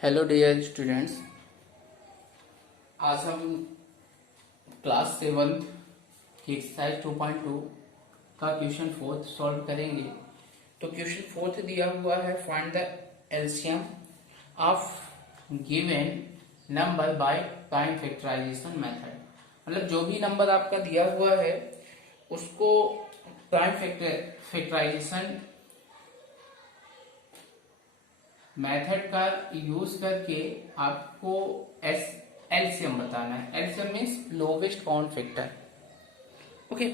Hello dear students. आज हम class 7 की एक्सरसाइज 2.2 का क्वेश्चन 4 सॉल्व करेंगे। तो क्वेश्चन 4 दिया हुआ है, find the LCM of given number by prime factorization method. मतलब जो भी नंबर आपका दिया हुआ है उसको प्राइम फैक्टराइजेशन मेथड का यूज करके आपको एलसीएम बताना है। LCM means lowest common factor. Okay,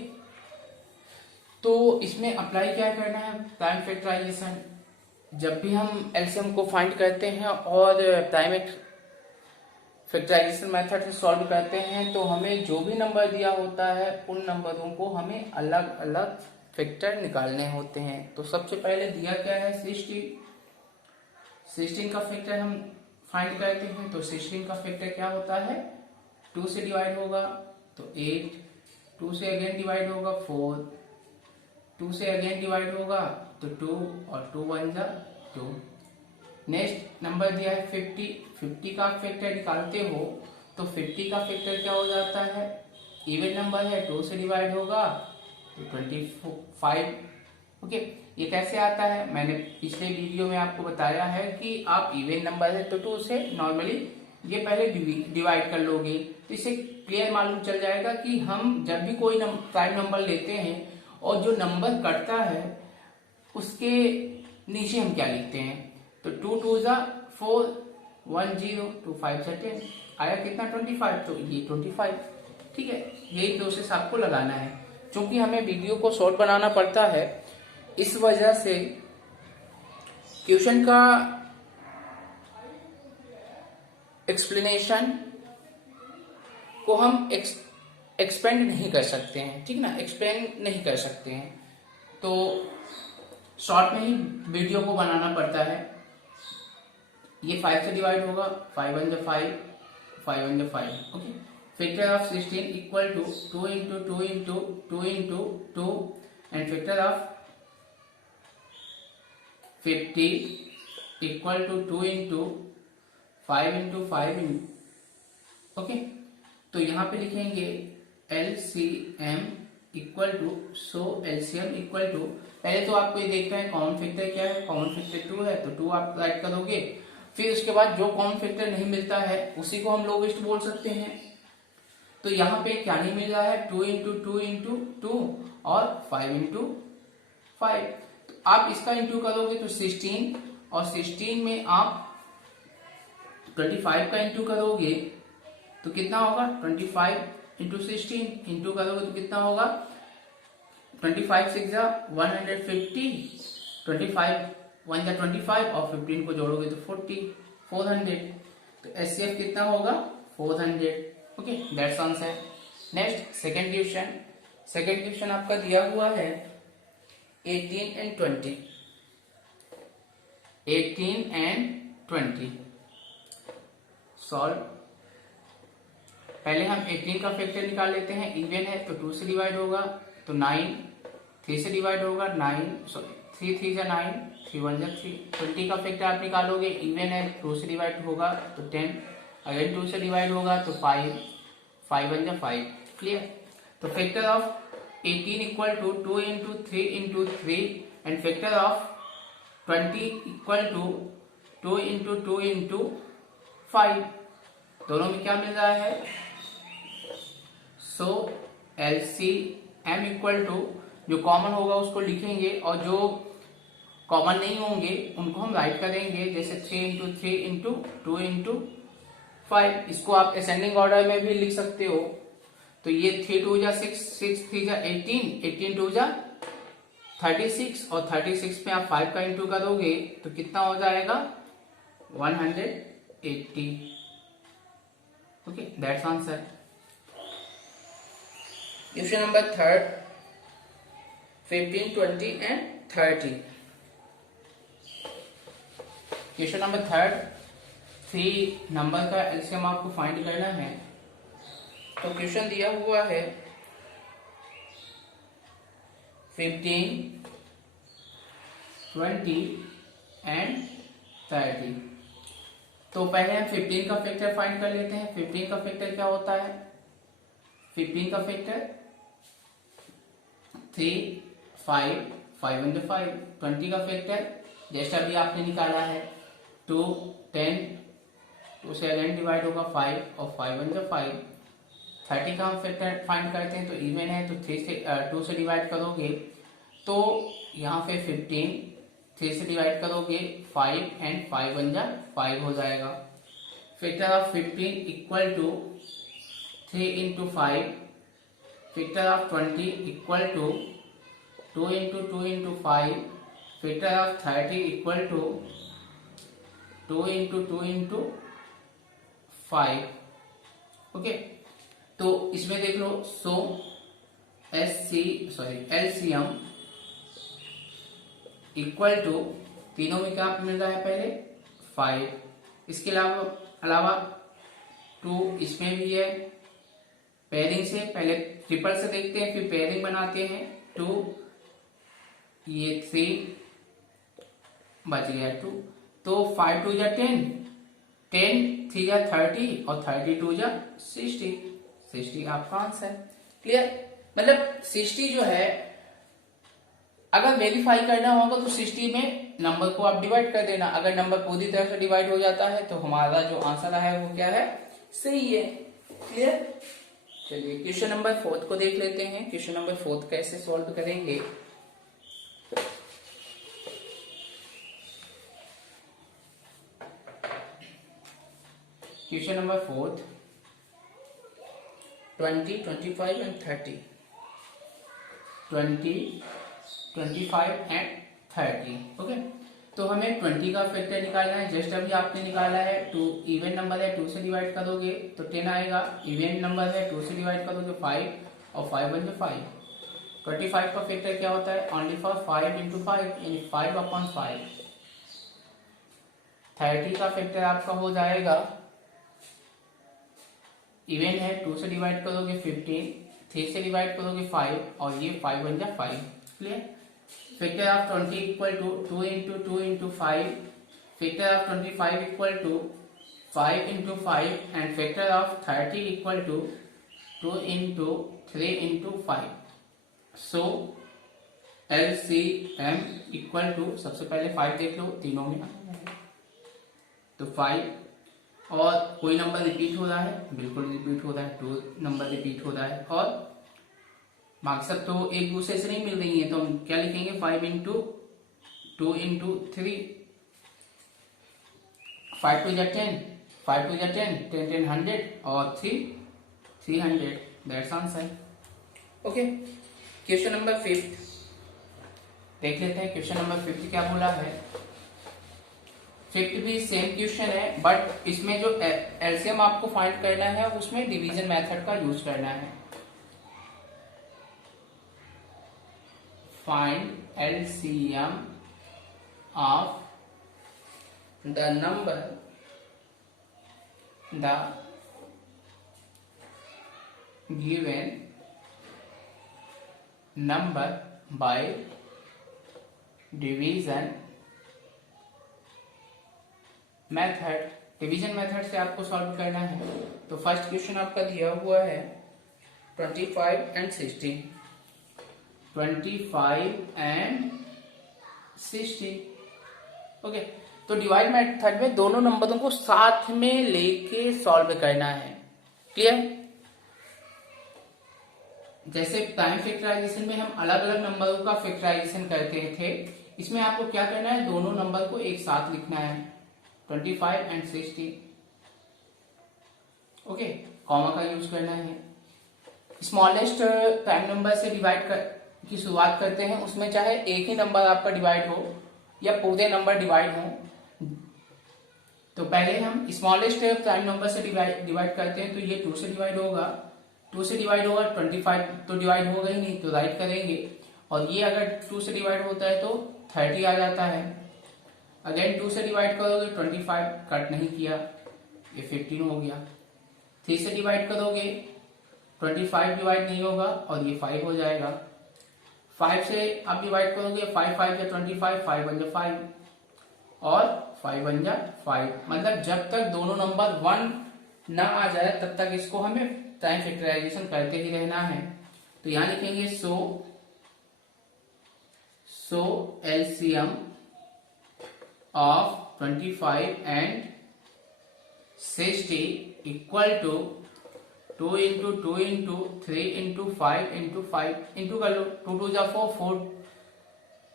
तो इसमें अप्लाई क्या करना है, प्राइम फैक्टराइजेशन। जब भी हम एलसीएम को फाइंड करते हैं और प्राइम फैक्टराइजेशन मेथड से सॉल्व करते हैं तो हमें जो भी नंबर दिया होता है उन नंबरों को हमें अलग अलग फैक्टर निकालने होते हैं। तो सबसे पहले दिया क्या है, 16 का फैक्टर हम फाइंड करते हैं। तो 16 का फैक्टर क्या होता है, 2 से डिवाइड होगा तो 8, 2 से अगेन डिवाइड होगा 4, 2 से अगेन डिवाइड होगा तो 2 और 2 1 जा 2। नेक्स्ट नंबर दिया है 50। 50 का फैक्टर निकालते हो तो 50 का फैक्टर क्या हो जाता है, इवन नंबर है, 2 से डिवाइड होगा तो 25। ओके, ये कैसे आता है, मैंने पिछले वीडियो में आपको बताया है कि आप इवन नंबर है तो 2 से नॉर्मली ये पहले डिवाइड कर लोगे तो इससे क्लियर मालूम चल जाएगा कि हम जब भी कोई प्राइम नंबर लेते हैं और जो नंबर कटता है उसके नीचे हम क्या लिखते हैं। तो 2 2 जा 4, 1 0, 2 5 जा 10, आया कितना 25। तो ये 25। ठीक है, यही प्रोसेस आपको लगाना है। क्योंकि हमें वीडियो को शॉर्ट बनाना पड़ता है, इस वजह से क्वेश्चन का एक्सप्लेनेशन को हम एक्सपेंड नहीं कर सकते हैं। ठीक ना, एक्सप्लेन नहीं कर सकते हैं तो शॉर्ट में ही वीडियो को बनाना पड़ता है। ये 5 से डिवाइड होगा, 5 1 जा 5, 5 1 जा 5। Okay, factor of 16 equal to 2 into 2 into 2 into 2 and factor of 50 equal to 2 into 5 into 5। Okay, तो यहाँ पे लिखेंगे LCM equal to, so LCM equal to, पहले तो आपको ये देखना है कॉमन फैक्टर क्या है। कॉमन फैक्टर 2 है तो 2 आप राइट करोगे। फिर उसके बाद जो कॉमन फैक्टर नहीं मिलता है उसी को हम लोवेस्ट बोल सकते हैं। तो यहाँ पे क्या नहीं मिल रहा है, 2 इंटू 2 इंटू 2 और 5 इंटू 5। तो आप इसका इंटू करोगे तो 16, और 16 में आप 25 का इंटू करोगे तो कितना होगा, 25 इंटू 16 इंटू करोगे तो कितना होगा, 25 6 जा 150, 25 1 जा 25 और 15 को जोड़ोगे तो 40, 400। तो एचसीएफ कितना होगा, 400। Okay, that's answer. Next second question. Second question आपका दिया हुआ है 18 एंड 20। 18 and 20 solve. पहले हम 18 का फैक्टर निकाल लेते हैं। इवन है तो 2 से डिवाइड होगा तो 9, 3 से डिवाइड होगा 9, सॉरी 3 3 जा 9, 3 1 जा 3। 20 का फैक्टर आप निकालोगे, इवन है 2 से डिवाइड होगा तो 10, अगर 2 से डिवाइड होगा तो 5, 5 1 जा 5। क्लियर। तो factor of 18 equal to 2 into 3 into 3 and factor of 20 equal to 2 into 2 into 5। दोनों में क्या मिल रहा है, सो LCM इक्वल टू, जो कॉमन होगा उसको लिखेंगे और जो कॉमन नहीं होंगे उनको हम राइट करेंगे, जैसे 3 इंटू 3 इंटू 2 इंटू 5। इसको आप असेंडिंग ऑर्डर में भी लिख सकते हो। तो ये 3 2 जा 6, 6 3 जा 18, 18 2 जा 36 और 36 में आप 5 का इंटू करोगे तो कितना हो जाएगा, 180। Okay, that's answer. Question number third, 15 20 and 30। Question number third, 3 number का एलसीएम आपको फाइंड करना है। तो क्वेश्चन दिया हुआ है 15 20 एंड 30। तो पहले हम 15 का फैक्टर फाइंड कर लेते हैं। 15 का फैक्टर क्या होता है? 15 का फैक्टर 3, 5, 5 1 5। 20 का फैक्टर जैसा अभी आपने निकाला है 2, 10, 2 से अगेन डिवाइड होगा 5 और 5 1 5। 30 का हम फैक्टर फाइंड करते हैं तो इवन है तो 2 से डिवाइड करोगे तो यहाँ पे 15, 3 से डिवाइड करोगे 5 एंड 5 1 5 हो जाएगा। Factor of 15 equal to 3 into 5। Factor of 20 equal to 2 into 2 into 5। Factor of 30 equal to 2 into 2 into 5। Okay, तो इसमें देख लो। सो एलसीएम इक्वल टू तीनों में क्या मिल रहा है? पहले 5, इसके अलावा 2 इसमें भी है। पेयरिंग से पहले ट्रिपल से देखते हैं फिर पेयरिंग बनाते हैं। 2, ये 3 बच गया 2। तो 5 2 जा 10, 10 3 जा 30 और 30 2 जा 60। 60 आपका आंसर। क्लियर? मतलब 60 जो है अगर वेरीफाई करना होगा तो 60 में नंबर को आप डिवाइड कर देना। अगर नंबर पूरी तरह से डिवाइड हो जाता है तो हमारा जो आंसर है वो क्या है? सही है। क्लियर? चलिए क्वेश्चन नंबर 4 को देख लेते हैं। क्वेश्चन नंबर 4 कैसे सॉल्व करेंगे? Question number 4, 20, 25 and 30। 20, 25 and 30। Okay, तो हमें 20 का फैक्टर निकालना है। जस्ट अभी आपने निकाला है। 2 इवन नंबर है, 2 से डिवाइड करोगे तो 10 आएगा। इवन नंबर है, 2 से डिवाइड करोगे 5 और 5 1 5। 25 का फैक्टर क्या होता है? ओनली फॉर 5 इंटू 5 यानी 5 अपॉन 5। 30 का फैक्टर आपका हो जाएगा, इवन है 2 से डिवाइड करोगे 15, 3 से डिवाइड करोगे 5 और ये 5 1 5। Clear? Factor of 20 equal to 2 into 2 into 5। Factor of 25 equal to 5 into 5 and factor of 30 equal to 2 into 3 into 5। So LCM equal to, सबसे पहले 5 देख लो तीनों में तो 5 और कोई नंबर रिपीट हो रहा है? बिल्कुल रिपीट हो रहा है। 2 नंबर रिपीट हो रहा है और मार्क्स तो एक दूसरे से नहीं मिल रही है तो हम क्या लिखेंगे? 5 इंटू 2 इंटू 3। 5 2 जा 10, 5 2 जा 10, 10 10 100 और 3 300। That's answer. Okay, question number 5 देख लेते हैं। क्वेश्चन नंबर 5 क्या बोला है? 5 भी सेम क्वेश्चन है बट इसमें जो एलसीएम आपको फाइंड करना है उसमें डिवीजन मेथड का यूज करना है। Find LCM of the number given number by division method. Division method से आपको सॉल्व करना है। तो फर्स्ट क्वेश्चन आपका दिया हुआ है 25 एंड 16। 25 एंड 60। ओके, तो डिवाइड मेथड में दोनों नंबरों को साथ में लेके सॉल्व करना है। क्लियर? जैसे प्राइम फैक्टराइजेशन में हम अलग अलग नंबरों का फैक्टराइजेशन करते थे, इसमें आपको क्या करना है? दोनों नंबर को एक साथ लिखना है 25 एंड 60। ओके, कॉमा का यूज करना है। स्मॉलेस्ट प्राइम नंबर से डिवाइड की शुरुआत करते हैं, उसमें चाहे एक ही नंबर आपका डिवाइड हो या पूरे नंबर डिवाइड हो। तो पहले हम स्मॉलेस्ट प्राइम नंबर से डिवाइड करते हैं तो ये 2 से डिवाइड होगा। 2 से डिवाइड होगा 25 तो डिवाइड होगा ही नहीं तो राइट करेंगे। और ये अगर 2 से डिवाइड होता है तो 30 आ जाता है। अगेन 2 से डिवाइड करोगे 25 कट नहीं किया, ये 15 हो गया। 3 से डिवाइड करोगे 25 डिवाइड नहीं होगा और ये 5 हो जाएगा। 5 से आप डिवाइड करोगे 5 5 या 25, 5 1 5 और 5 वन जा 5, मतलब जब तक दोनों नंबर 1 ना आ जाए तब तक इसको हमें टाइम फैक्टराइजेशन करते ही रहना है। तो यहां लिखेंगे so LCM of 25 and 60 equal to 2 into 2 into 3 into 5 into 5 into कर लो, 2 2 जा 4, 4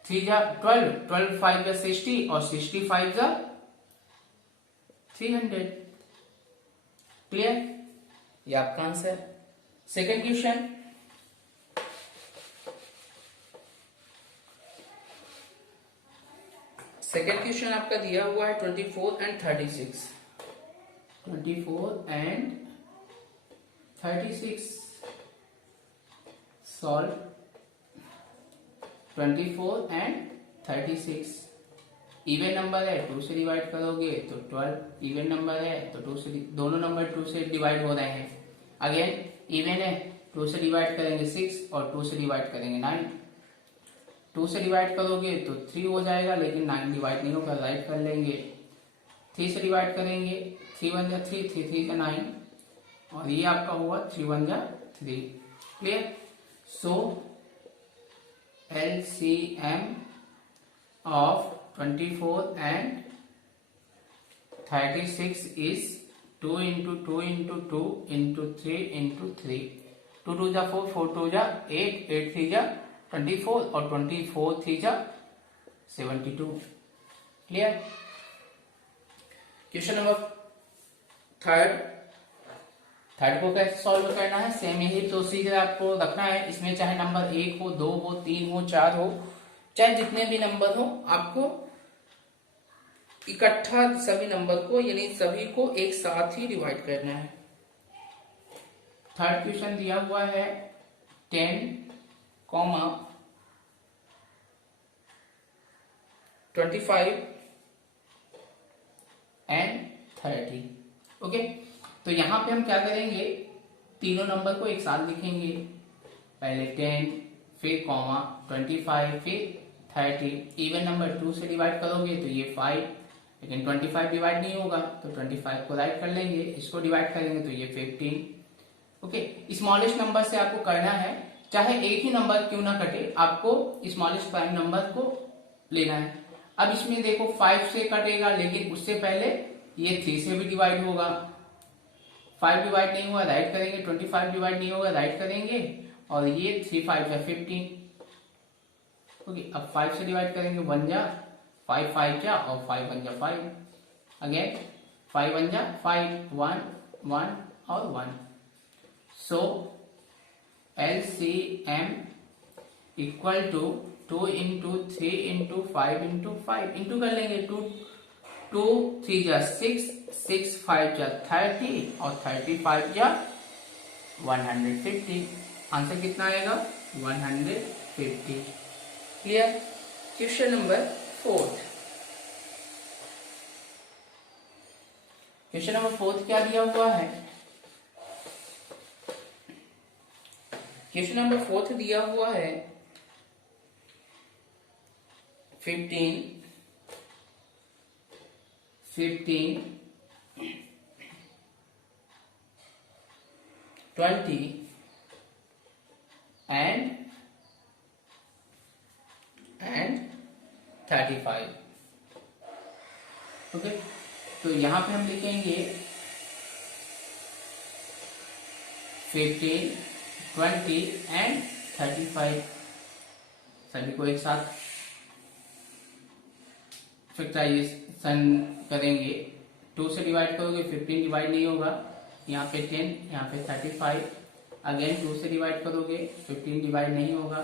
3 जा 12, 12 5 जा 60 और 65 जा 300। क्लियर? ये आपका आंसर। सेकेंड क्वेश्चन, आपका दिया हुआ है 24 and 36। 24 and 36 solve. 24 and 36 even number है, 2 से डिवाइड करोगे तो 12। इवन नंबर है तो 2 से, दोनों नंबर 2 से डिवाइड हो रहे हैं। अगेन इवन है, 2 से डिवाइड करेंगे 6 और 2 से डिवाइड करेंगे 9। 2 से डिवाइड करोगे तो 3 हो जाएगा, लेकिन 9 डिवाइड नहीं होगा, राइट कर लेंगे। 3 से डिवाइड करेंगे, 3 1 जा 3, 3 3 का 9 और ये आपका हुआ 3 1 जा 3। Clear? So LCM of 24 and 36 is 2 into 2 into 2 into 3 into 3। 2 2 जा 4, 4 2 जा 8, 8 3 जा 24 और 24 3 जा 72। क्लियर? क्वेश्चन नंबर थर्ड को कैसे सॉल्व करना है, सेम यही प्रोसीजर आपको रखना है। इसमें चाहे नंबर 1 हो, 2 हो, 3 हो, 4 हो, चाहे जितने भी नंबर हो, आपको इकट्ठा सभी नंबर को यानी सभी को एक साथ ही डिवाइड करना है। थर्ड क्वेश्चन दिया हुआ है 10, 25 एंड 30। ओके, तो यहां पे हम क्या करेंगे, तीनों नंबर को एक साथ लिखेंगे। पहले 10, फिर कॉमा 25, फिर 30। इवन नंबर 2 से डिवाइड करोगे तो ये 5, लेकिन 25 डिवाइड नहीं होगा तो 25 को राइट कर लेंगे। इसको डिवाइड करेंगे तो ये 15। ओके, स्मॉलेस्ट नंबर से आपको करना है, चाहे एक ही नंबर क्यों ना कटे, आपको स्मॉलेस्ट प्राइम नंबर को लेना है। अब इसमें देखो 5 से कटेगा, लेकिन उससे पहले ये 3 से भी डिवाइड होगा। 5 डिवाइड नहीं हुआ, राइट करेंगे। 25 डिवाइड नहीं होगा, राइट करेंगे। और ये 3 5 जा 15। ओके, अब 5 से डिवाइड करेंगे, 1 जा 5 5 जा और 5 1 जा 5। अगेन 5 1 जा 5, 1 1 और 1। So LCM equal to 2 into 3 into 5 into 5 into कर लेंगे। 2 3 जा 6, 6 5 जा 30 और 35 जा 150। आंसर कितना आएगा? 150। Clear? Question number 4। Question number 4 क्या दिया हुआ है? क्वेश्चन नंबर 4 दिया हुआ है 15 20 and 35। ओके, तो यहां पे हम लिखेंगे 15 20 एंड 35। सभी को एक साथ फैक्टराइजेशन करेंगे। 2 से डिवाइड करोगे, 15 डिवाइड नहीं होगा, यहाँ पे 10, यहाँ पे 35। अगेन 2 से डिवाइड करोगे, 15 डिवाइड नहीं होगा,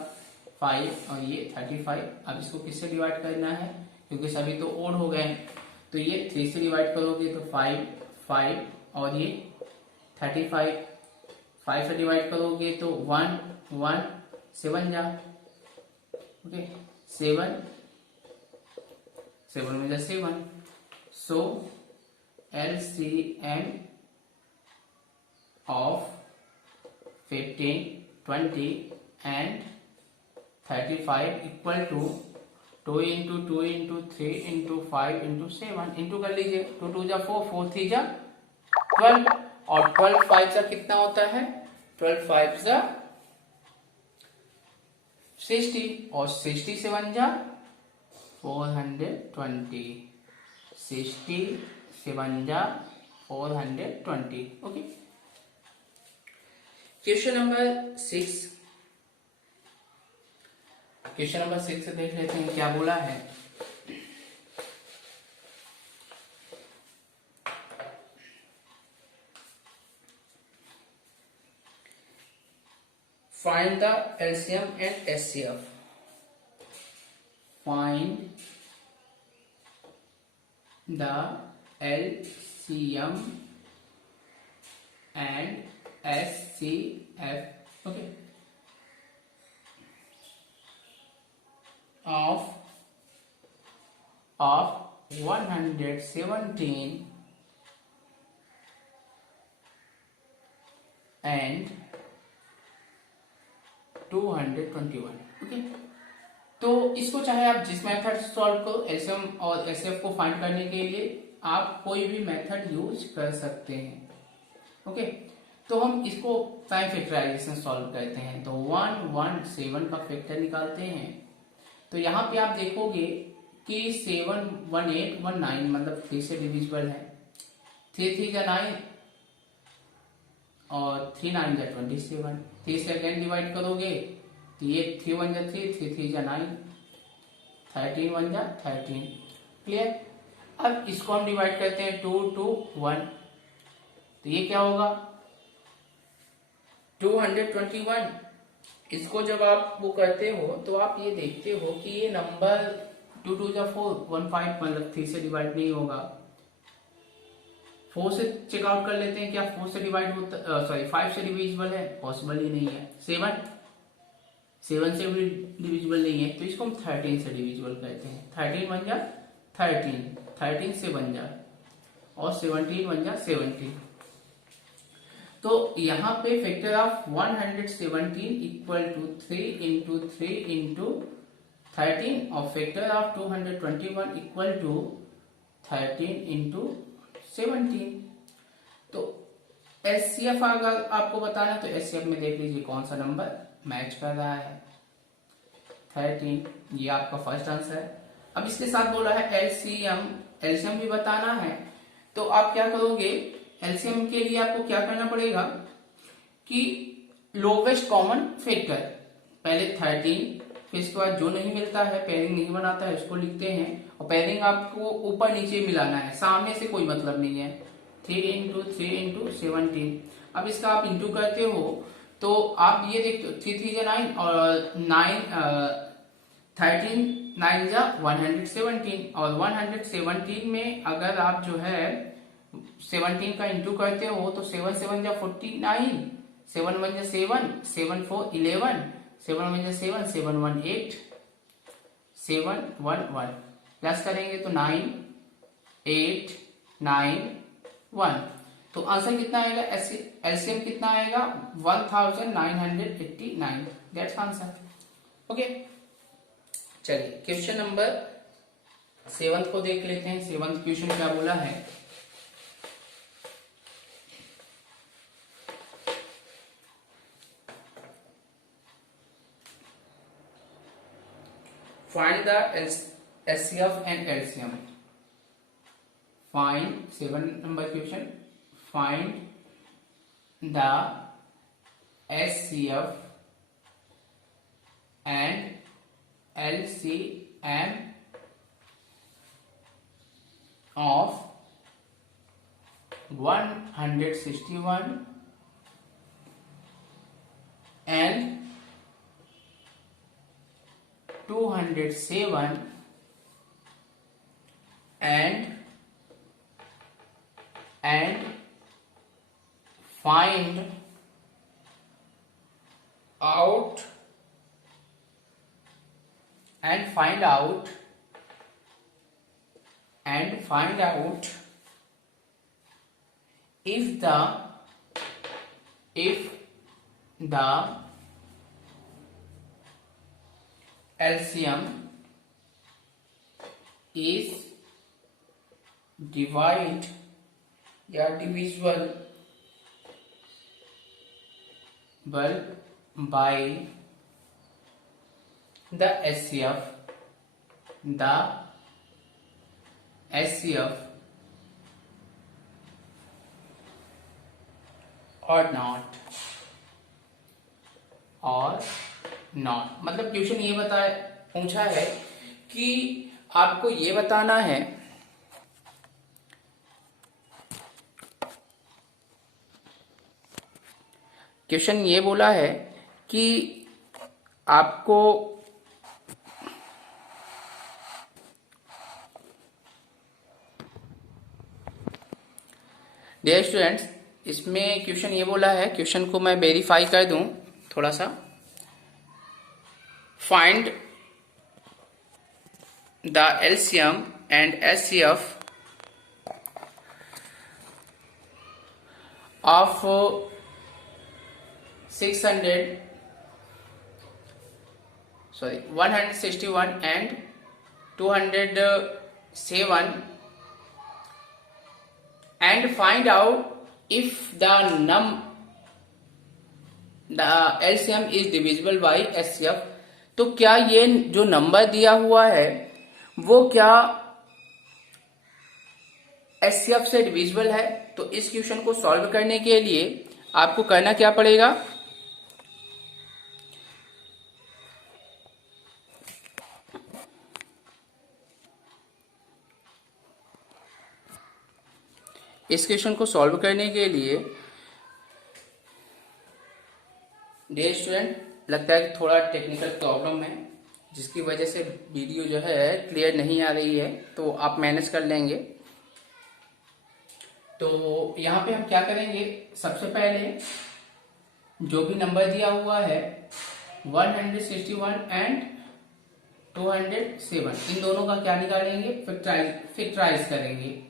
5 और ये 35। अब इसको किससे डिवाइड करना है, क्योंकि सभी तो ओड हो गए। तो ये 3 से डिवाइड करोगे तो 5 5 और ये 35। 5 से डिवाइड करोगे तो 1 1 7 जा। ओके, 7 7 में जा 7। So LCM of 15 20 and 35 equal to 2 into 2 into 3 into 5 into 7 into कर लीजिए, 2 2 जा 4, 4 3 जा 12, और 12 5 जा कितना होता है, 12 5 जा 60, और 60 से 1 जा 420, 60 से 1 जा 420। Okay, question number 6, question number 6 से देख लेते हैं क्या बोला है। Find the LCM and HCF. Find the LCM and HCF. Okay. Of 117 and 221। Okay, तो इसको चाहे आप जिस मेथड से सॉल्व करो, एलसीएम और एचसीएफ को फाइंड करने के लिए आप कोई भी मेथड यूज कर सकते हैं। ओके, तो हम इसको टाइम फैक्टराइजेशन सॉल्व करते हैं। तो 117 का फैक्टर निकालते हैं। तो यहाँ पे आप देखोगे कि 7 1 8 1 9 मतलब 3 से डिविजिबल है, 3 3 जा 9 और 3 9 जा 27, 3 से अगेन डिवाइड करोगे तो ये 3 1 जा 3, 3 3 जा 9, 13 1 जा 13। क्लियर। अब इसको हम डिवाइड करते हैं 2 2 1, तो ये क्या होगा 221। इसको जब आप वो करते हो तो आप ये देखते हो कि ये नंबर 2 2 जा 4 1 5 मतलब 3 से डिवाइड नहीं होगा। 4 से चेकआउट कर लेते हैं, क्या 4 से डिवाइड होता, सॉरी 5 से डिविजिबल है, पॉसिबल ही नहीं है। 7 से भी डिविजिबल नहीं है, तो इसको हम 13 से डिविजिबल करते हैं। 13 बन जा 13, 13 से बन जा, और 17 बन जा 17। तो यहाँ पे factor of 117 equal to 3 into 3 into 13, और factor of 221 equal to 13 into 17। तो एचसीएफ अगर आपको बताना है तो एचसीएफ में देख लीजिए कौन सा नंबर मैच कर रहा है, 13, ये आपका फर्स्ट आंसर है। अब इसके साथ बोला है एलसीएम, एलसीएम भी बताना है। तो आप क्या करोगे, एलसीएम के लिए आपको क्या करना पड़ेगा कि लोवेस्ट कॉमन फैक्टर पहले 13, फिर इसके बाद जो नहीं मिलता है, पेयरिंग नहीं बनाता है, उसको लिखते हैं, और पेयरिंग आपको ऊपर नीचे मिलाना है, सामने से कोई मतलब नहीं है। 3 इंटू 3 इंटू 17। अब इसका आप इंटू करते हो तो आप ये देखते हो 3 3 जा 9 और 9 13 9 जा 117, और 117 में अगर आप जो है 17 का इंटू करते हो तो 7 7 जा 49, 7 1 जा 7, 7 4 11, 7 1 जा 7, 7 1 8, 7 1 1 प्लस करेंगे तो 9 8 9 1। तो आंसर कितना आएगा, एलसीएम कितना आएगा 1989। That's answer. ओके, चलिए क्वेश्चन नंबर 7 को देख लेते हैं। 7th क्वेश्चन क्या बोला है। Find the HCF and LCM. Find 7 number question. Find the HCF and LCM of 161 and 207 and find out if the LCM is divide या डिविजिबल बाय द SCF और not मतलब क्वेश्चन ये पूछा है कि आपको ये बताना है क्वेश्चन ये बोला है कि आपको डियर स्टूडेंट्स, इसमें क्वेश्चन ये बोला है, क्वेश्चन को मैं वेरीफाई कर दूं थोड़ा सा। Find the LCM and SCF of 161 and 207 and find out if the LCM is divisible by SCF। तो क्या ये जो नंबर दिया हुआ है वो क्या SCF से डिविजिबल है? तो इस क्वेश्चन को सॉल्व करने के लिए आपको करना क्या पड़ेगा, इस क्वेश्चन को सॉल्व करने के लिए डियर स्टूडेंट, लगता है कि थोड़ा टेक्निकल प्रॉब्लम है जिसकी वजह से वीडियो जो है क्लियर नहीं आ रही है, तो आप मैनेज कर लेंगे। तो यहाँ पे हम क्या करेंगे, सबसे पहले जो भी नंबर दिया हुआ है 161 एंड 207, इन दोनों का क्या निकालेंगे, फैक्टराइज करेंगे।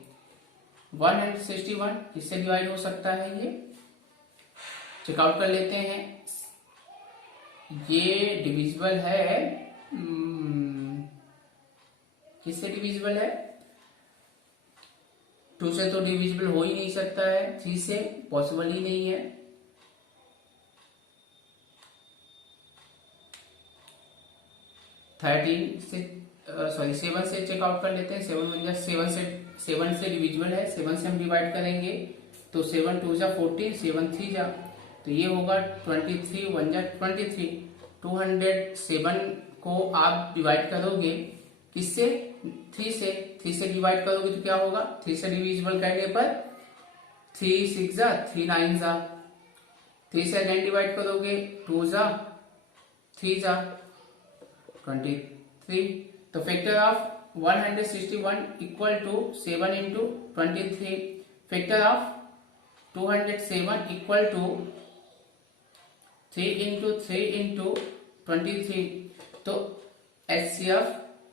161 किससे डिवाइड हो सकता है, ये चेकआउट कर लेते हैं। ये डिविजिबल है, किससे डिविजिबल है, 2 से तो डिविजिबल हो ही नहीं सकता है, 3 से पॉसिबल ही नहीं है, 13 से 7 से चेकआउट कर लेते हैं। 7 से डिविजिबल है, 7 से हम डिवाइड करेंगे तो 7 2 जा 14, 7 3 जा, तो ये होगा 23 1 जा 23। 207 को आप डिवाइड करोगे किससे, 3 से, 3 से डिवाइड करोगे तो क्या होगा, 3 से डिविजिबल करने पर 3 6 जा 3 9 जा, 3 से अगेन डिवाइड करोगे 2 जा 3 जा 23। तो factor of 161 equal to 7 into 23, factor of 207 equal to 3 into 3 into 23। तो HCF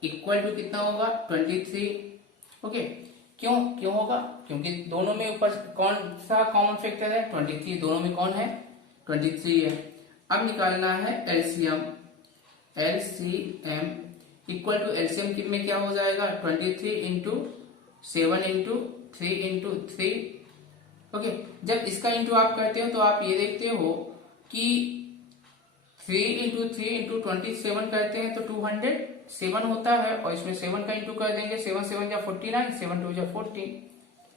इक्वल टू कितना होगा, 23। ओके, क्यों होगा, क्योंकि दोनों में ऊपर कौन सा कॉमन फैक्टर है, 23, दोनों में कौन है, 23 है। अब निकालना है LCM इक्वल टू LCM में क्या हो जाएगा, 23 इंटू 7 इंटू 3 इंटू 3। ओके, जब इसका इंटू आप करते हो तो आप ये देखते हो कि 3 इंटू 3 इंटू 27 करते हैं तो 207 होता है, और इसमें 7 का इंटू कर देंगे, 7 7 जा 49, 7 2 जा 14।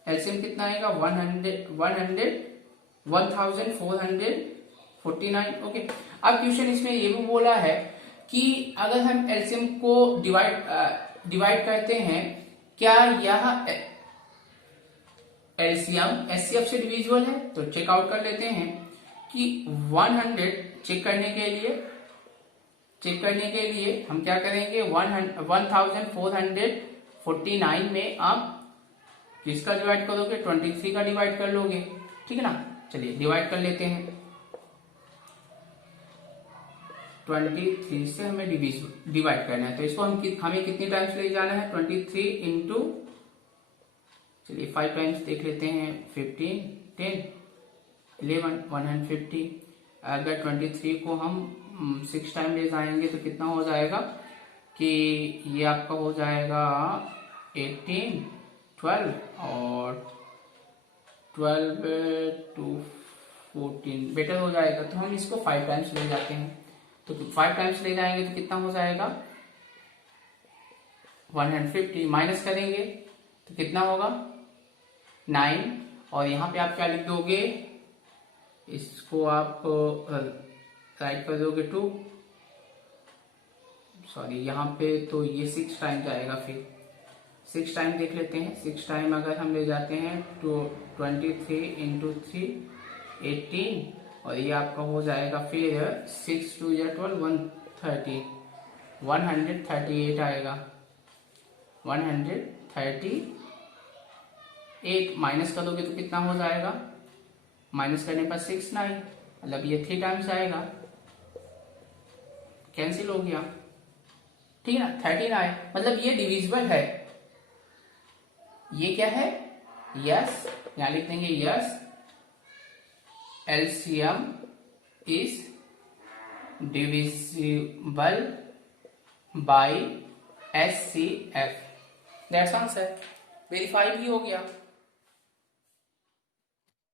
LCM कितना आएगा, 1449। ओके, अब क्वेश्चन इसमें ये भी बोला है कि अगर हम LCM को डिवाइड करते हैं, क्या यह LCM SCF से डिविजिबल है? तो चेकआउट कर लेते हैं कि 100 चेक करने के लिए हम क्या करेंगे, 1449 में आप किसका डिवाइड करोगे, 23 का डिवाइड कर लोगे, ठीक है ना। चलिए डिवाइड कर लेते हैं, 23 से हमें डिवाइड करना है, तो इसको हमें कितनी टाइम्स ले जाना है, 23 इंटू, चलिए 5 टाइम्स देख लेते हैं, 15 10 11 150। अगर 23 को हम 6 टाइम ले जाएंगे तो कितना हो जाएगा कि ये आपका हो जाएगा 18, 12 और 12 टू 14 बेटर हो जाएगा। तो हम इसको 5 टाइम्स ले जाते हैं, तो 5 टाइम्स ले जाएंगे तो कितना हो जाएगा 150, माइनस करेंगे तो कितना होगा 9, और यहाँ पे आप क्या लिख दोगे, इसको आप राइट कर दोगे 2, सॉरी यहाँ पे तो ये 6 टाइम्स आएगा, फिर 6 टाइम देख लेते हैं। 6 टाइम अगर हम ले जाते हैं तो 23 इंटू 3 18, और ये आपका हो जाएगा फिर 6 2 या 12 130 138 आएगा, 138 माइनस करोगे तो कितना हो जाएगा, माइनस करने पर 6 9, मतलब ये 3 टाइम्स आएगा, कैंसिल हो गया, ठीक है ना। 13 आए, मतलब ये डिविजिबल है, ये क्या है यस, यहां लिख देंगे yes LCM is divisible by HCF, that's answer, verified ही हो गया।